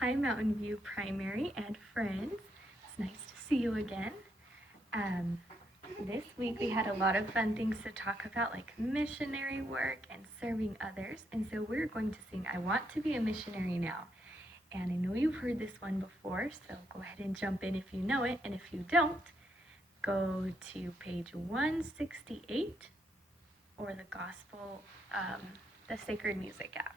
Hi, Mountain View Primary and friends. It's nice to see you again. This week we had a lot of fun things to talk about, like missionary work and serving others. And so we're going to sing I Want to Be a Missionary Now. And I know you've heard this one before, so go ahead and jump in if you know it. And if you don't, go to page 168 or the Gospel, the Sacred Music app.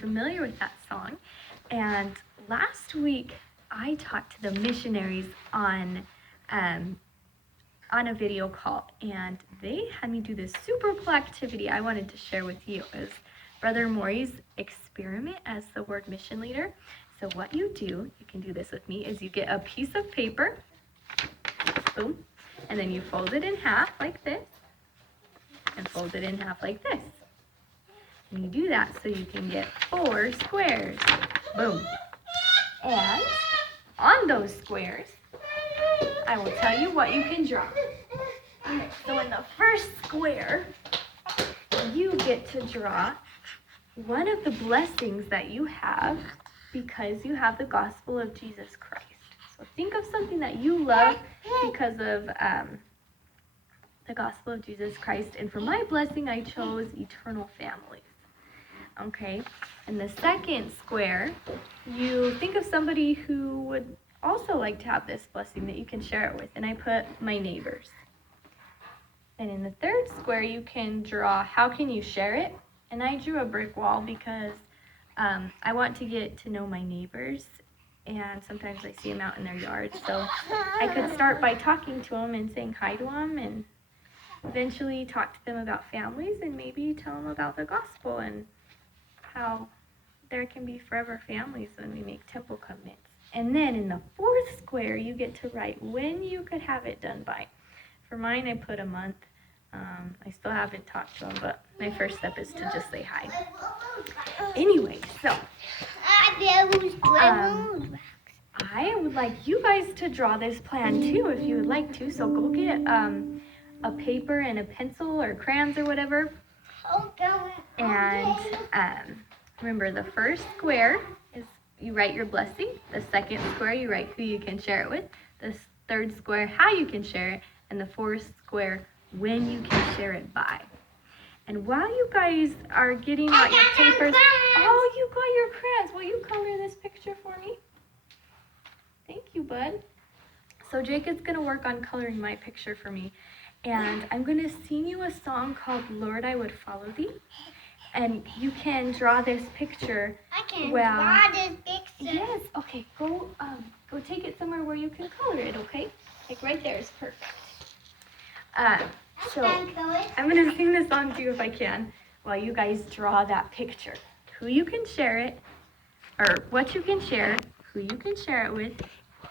Familiar with that song, and last week I talked to the missionaries on a video call, and they had me do this super cool activity I wanted to share with you. It was Brother Maury's experiment as the word mission leader. So what you do, you can do this with me, is you get a piece of paper, boom, and then you fold it in half like this, and fold it in half like this. And you do that so you can get 4 squares. Boom. And on those squares, I will tell you what you can draw. Okay, so in the first square, you get to draw one of the blessings that you have because you have the gospel of Jesus Christ. So think of something that you love because of the gospel of Jesus Christ. And for my blessing, I chose eternal families. Okay, in the second square, you think of somebody who would also like to have this blessing that you can share it with, and I put my neighbors. And in the third square, you can draw how can you share it, and I drew a brick wall because I want to get to know my neighbors, and sometimes I see them out in their yards, so I could start by talking to them and saying hi to them, and eventually talk to them about families, and maybe tell them about the gospel and how there can be forever families when we make temple covenants. And then in the fourth square, you get to write when you could have it done by. For mine, I put a month. I still haven't talked to them, but my first step is to just say hi. Anyway, so I would like you guys to draw this plan too, if you would like to. So go get a paper and a pencil or crayons or whatever. And remember, the first square is you write your blessing. The second square, you write who you can share it with. The third square, how you can share it. And the fourth square, when you can share it by. And while you guys are getting out your papers, oh, you got your crayons. Will you color this picture for me? Thank you, bud. So Jacob's going to work on coloring my picture for me. And I'm going to sing you a song called Lord, I Would Follow Thee. And you can draw this picture. I can draw this picture. Yes, okay, go take it somewhere where you can color it, okay? Like right there is perfect. So I'm going to sing this song to you if I can while you guys draw that picture. Who you can share it, or what you can share, who you can share it with,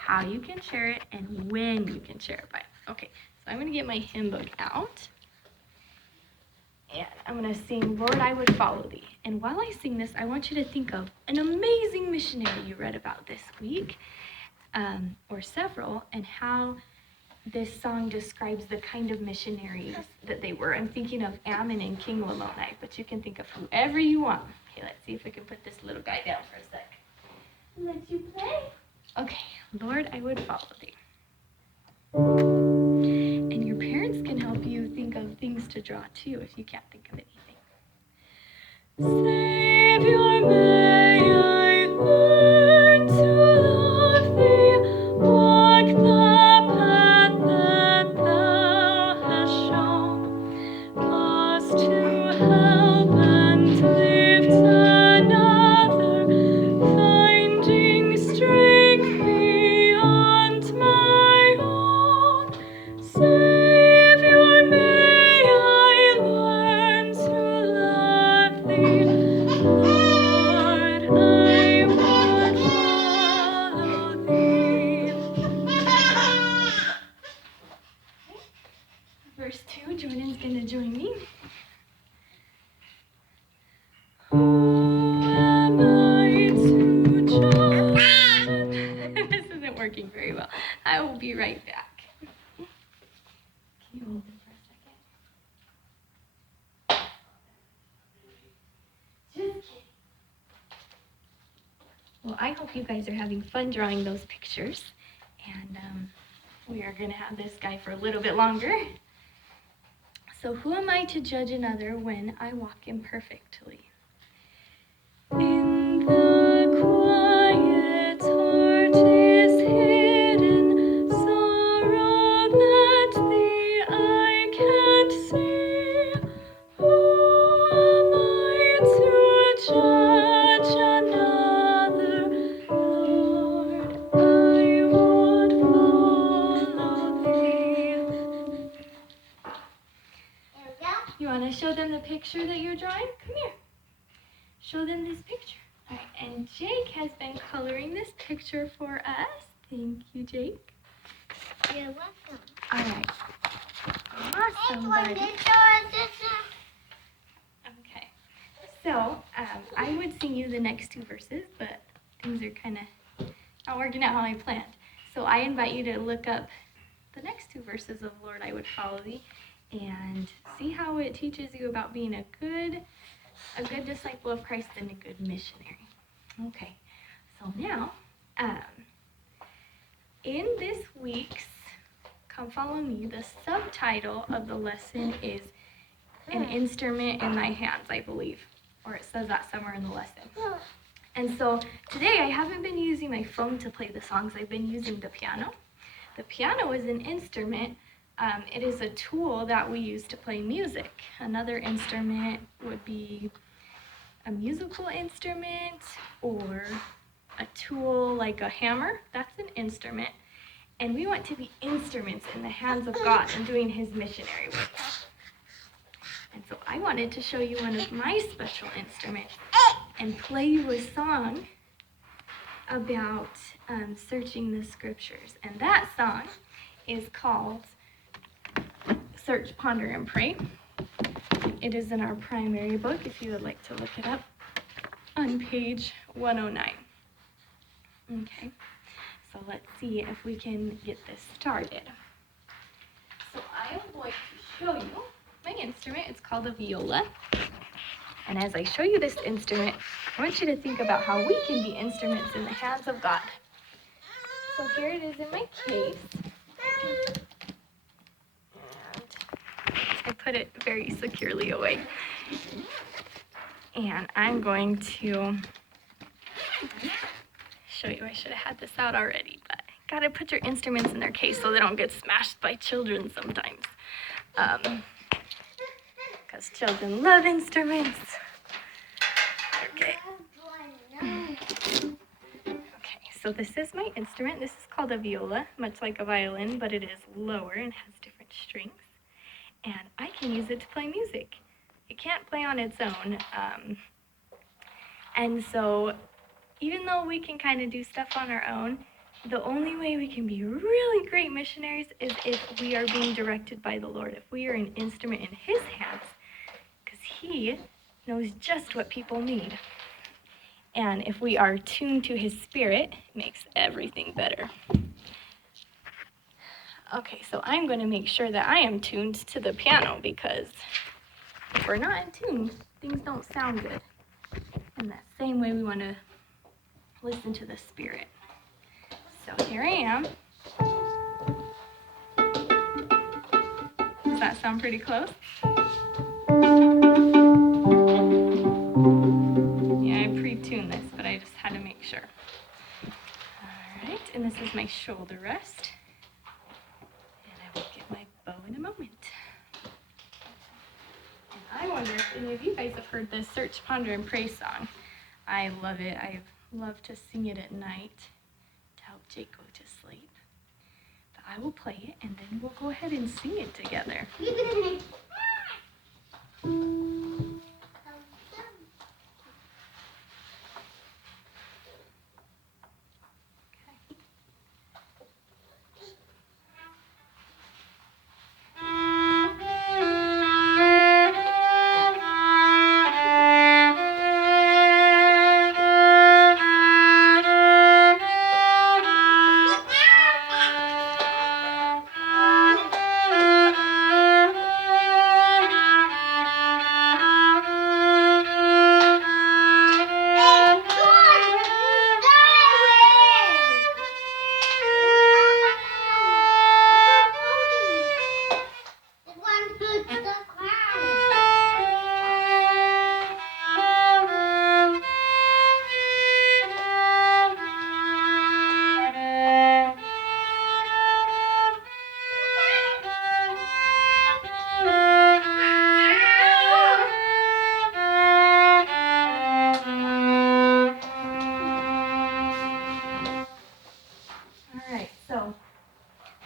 how you can share it and when you can share it by. Okay, so I'm going to get my hymn book out. And I'm going to sing, Lord, I Would Follow Thee. And while I sing this, I want you to think of an amazing missionary you read about this week, or several, and how this song describes the kind of missionaries that they were. I'm thinking of Ammon and King Lamoni, but you can think of whoever you want. Okay, let's see if we can put this little guy down for a sec. Let you play. Okay, Lord, I would follow Thee. And your parents can help you think of things to draw too if you can't think of anything. Savior, may I learn to love Thee, walk the path that Thou hast shown, pause to help and lift another, finding strength beyond my own. Savior, may I learn to love Thee, Lord, I would follow Thee. Verse 2, Jordan's going to join me. Who am I to judge? This isn't working very well. I will be right back. Can you hold it for a second? Just kidding. Well, I hope you guys are having fun drawing those pictures. And we are going to have this guy for a little bit longer. So who am I to judge another when I walk imperfectly? In the quiet heart is hidden sorrow that the eye can't see. Who am I to judge another? Lord, I would follow Thee. You want to show them the picture that you're drawing? Come here. Show them this picture. All right, and Jake has been coloring this picture for us. Thank you, Jake. You're welcome. All right. Awesome, buddy. Okay. So, I would sing you the next two verses, but things are kind of not working out how I planned. So I invite you to look up the next two verses of Lord, I Would Follow Thee, and see how it teaches you about being a good disciple of Christ and a good missionary. Okay, so now, in this week's Come Follow Me, the subtitle of the lesson is An Instrument in Thy Hands, I believe, or it says that somewhere in the lesson. And so today I haven't been using my phone to play the songs, I've been using the piano. The piano is an instrument. It is a tool that we use to play music. Another instrument would be a musical instrument or a tool like a hammer. That's an instrument. And we want to be instruments in the hands of God and doing His missionary work. And so I wanted to show you one of my special instruments and play you a song about searching the scriptures. And that song is called Search, Ponder, and Pray. It is in our primary book, if you would like to look it up, on page 109. Okay, so let's see if we can get this started. So I am going to show you my instrument. It's called a viola. And as I show you this instrument, I want you to think about how we can be instruments in the hands of God. So here it is in my case. I put it very securely away. And I'm going to show you. I should have had this out already, but gotta put your instruments in their case so they don't get smashed by children sometimes. Because children love instruments. Okay. Okay, so this is my instrument. This is called a viola, much like a violin, but it is lower and has different strings. And I can use it to play music. It can't play on its own. And so even though we can kind of do stuff on our own, the only way we can be really great missionaries is if we are being directed by the Lord, if we are an instrument in His hands, because He knows just what people need. And if we are tuned to His Spirit, it makes everything better. Okay, so I'm going to make sure that I am tuned to the piano, because if we're not in tune, things don't sound good. In that same way, we want to listen to the Spirit. So here I am. Does that sound pretty close? Yeah, I pre-tuned this, but I just had to make sure. All right, and this is my shoulder rest. And I will get my bow in a moment. And I wonder if any of you guys have heard this Search, Ponder, and Pray song. I love it. I love to sing it at night to help Jake go to sleep. But I will play it, and then we'll go ahead and sing it together.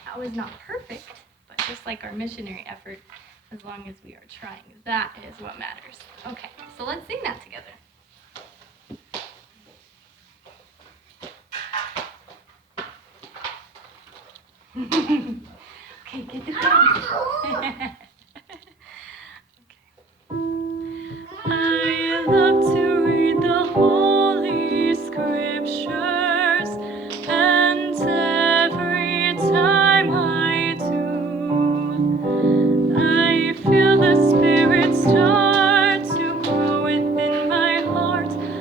That was not perfect, but just like our missionary effort, as long as we are trying, that is what matters. Okay, so let's sing that together. Okay, get the drums.